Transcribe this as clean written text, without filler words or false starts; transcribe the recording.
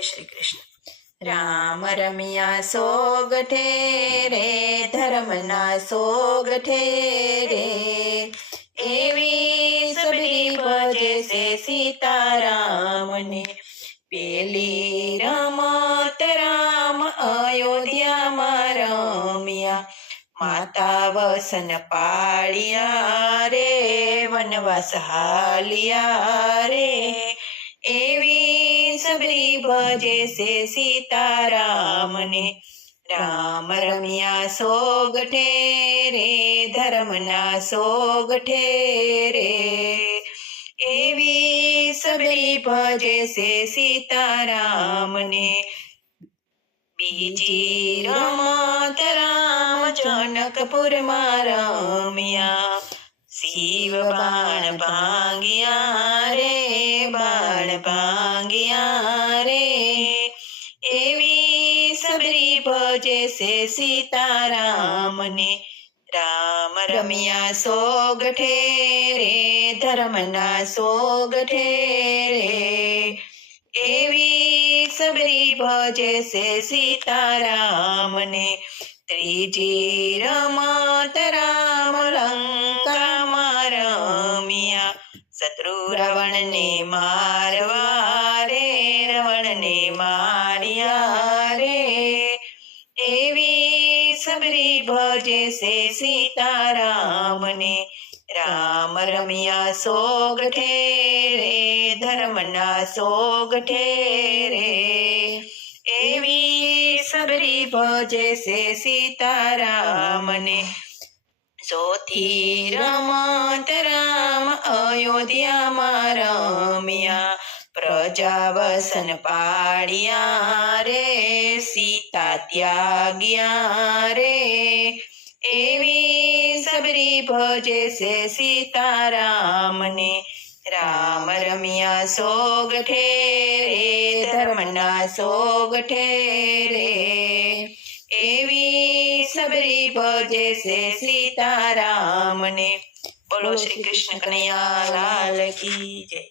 जय श्री कृष्ण। राम रमिया सोगठे रे धर्मना सोगठे रे एवी सबरी भजे से सीताराम ने पेली रमत राम अयोध्या में रमिया माता वसन पाड़िया रे वनवास हालिया रे एवी सबरी भजे से सीताराम ने राम रमिया सोगठे रे धर्मना सोगठे रे एवी सबरी भजे से सीताराम ने बीजी रमत राम जनकपुर में रमिया शिव बाण भांगिया रे बाण भांगिया रे एवी सबरी भजे से सीताराम ने राम रमिया सोगठे रे धर्मना सोगठे रे एवी सबरी भजे से सीताराम ने त्रीजी रमत राम लंका में रमिया शत्रु रावण ने मारवा रे रावण ने मारिया रे एवी सबरी भजे से सीताराम ने राम रमिया सोगठे रे धर्मना सोगठे रे एवी सबरी भजे से सीताराम ने चौथी रमत राम अयोध्या में रमिया प्रजा वसन पाड़िया रे सीता त्यागिया रे एवी सबरी भजे से सीताराम ने राम रमिया सोगठे रे धर्मना सोगठे रे एवी सबरी भजे से सीताराम ने। बोलो श्री कृष्ण कन्हैया लाल की जय।